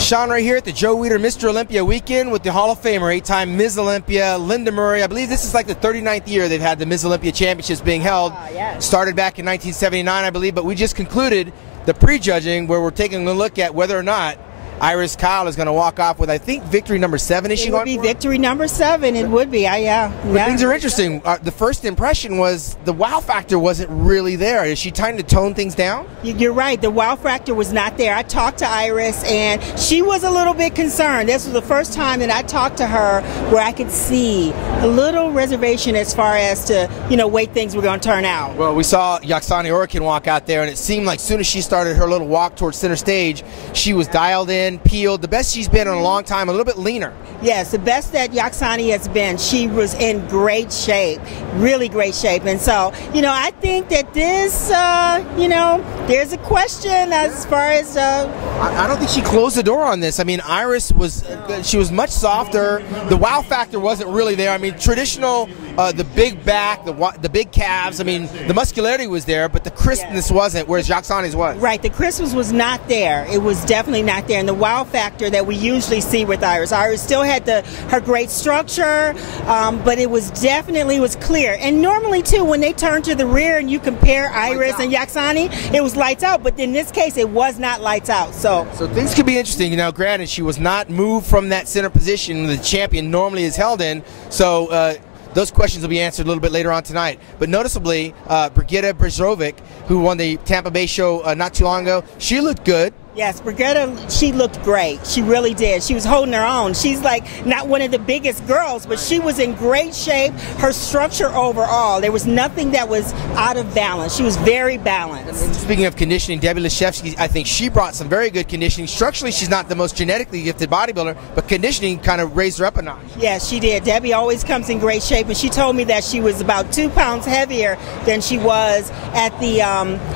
Shawn right here at the Joe Weider Mr. Olympia weekend with the Hall of Famer, 8-time Ms. Olympia, Lenda Murray. I believe this is like the 39th year they've had the Ms. Olympia Championships being held. Yes. Started back in 1979, I believe, but we just concluded the prejudging where we're taking a look at whether or not Iris Kyle is going to walk off with, I think, victory number 7. Is she going? It would be victory number 7. It would be. Yeah. Things are interesting. The first impression was the wow factor wasn't really there. Is she trying to tone things down? You're right. The wow factor was not there. I talked to Iris, and she was a little bit concerned. This was the first time that I talked to her where I could see a little reservation as far as to, way things were going to turn out. Well, we saw Yaxani Orikin walk out there, and it seemed like as soon as she started her little walk towards center stage, she was dialed in, peeled, the best she's been in a long time, a little bit leaner. Yes, the best that Yaxani has been. She was in great shape, really great shape. And so, I think that this, there's a question as far as... I don't think she closed the door on this. I mean, Iris was, she was much softer. The wow factor wasn't really there. I mean, traditional, the big back, the big calves, I mean, the muscularity was there, but the crispness wasn't, whereas Yaxani's was. Right, the crispness was not there. It was definitely not there. And the wow factor that we usually see with Iris. Iris still had her great structure, but it was definitely clear. And normally, too, when they turn to the rear and you compare Iris and Yaxani, it was lights out. But in this case, it was not lights out. So things could be interesting. Granted, she was not moved from that center position the champion normally is held in. So those questions will be answered a little bit later on tonight. But noticeably, Brigitte Brzovic, who won the Tampa Bay show not too long ago, she looked good. Yes, Brigitte, she looked great. She really did. She was holding her own. She's like not one of the biggest girls, but she was in great shape. Her structure overall, there was nothing that was out of balance. She was very balanced. And speaking of conditioning, Debbie Leshevsky, I think she brought some very good conditioning. Structurally, she's not the most genetically gifted bodybuilder, but conditioning kind of raised her up a notch. Yes, she did. Debbie always comes in great shape, and she told me that she was about 2 pounds heavier than she was at the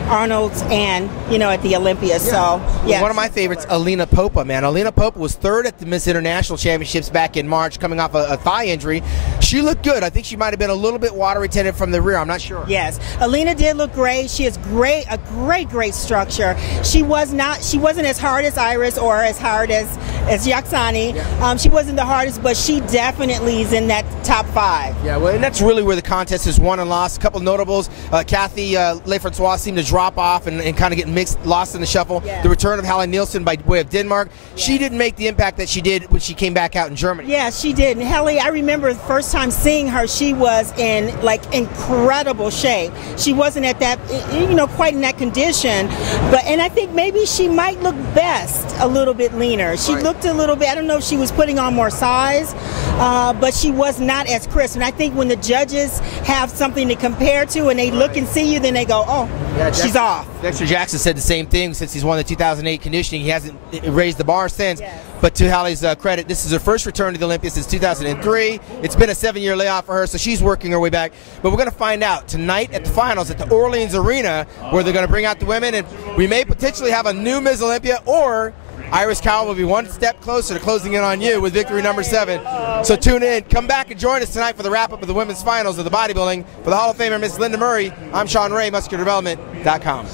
Arnold's and, at the Olympia. Yeah. So, yeah. One of my favorites, Alina Popa, man. Alina Popa was 3rd at the Miss International Championships back in March, coming off a thigh injury. She looked good. I think she might have been a little bit water retentive from the rear. I'm not sure. Yes, Alina did look great. She has a great structure. She wasn't as hard as Iris or as hard as Yaxani. Yeah. She wasn't the hardest, but she definitely is in that top 5. Yeah, well, and that's really where the contest is won and lost. A couple of notables. Kathy Lefrancois seemed to drop off and kind of get lost in the shuffle. Yeah. The return of Halle Nielsen by way of Denmark. Yeah. She didn't make the impact that she did when she came back out in Germany. Yeah, she did. And Halle, I remember the first time seeing her, she was in incredible shape. She wasn't at that, quite in that condition. And I think maybe she might look best a little bit leaner. She looked a little bit, I don't know if she was putting on more size, but she was not as crisp. And I think when the judges have something to compare to and they look and see you, then they go, oh, yeah, she's off. Dexter Jackson said the same thing since he's won the 2008 conditioning. He hasn't raised the bar since. Yes. But to Halle's credit, this is her first return to the Olympia since 2003. It's been a 7-year layoff for her, so she's working her way back. But we're going to find out tonight at the finals at the Orleans Arena, where they're going to bring out the women, and we may potentially have a new Ms. Olympia, or Iris Kyle will be one step closer to closing in on you with victory number 7. So tune in. Come back and join us tonight for the wrap-up of the women's finals of the bodybuilding. For the Hall of Famer, Miss Lenda Murray, I'm Shawn Ray, MuscularDevelopment.com.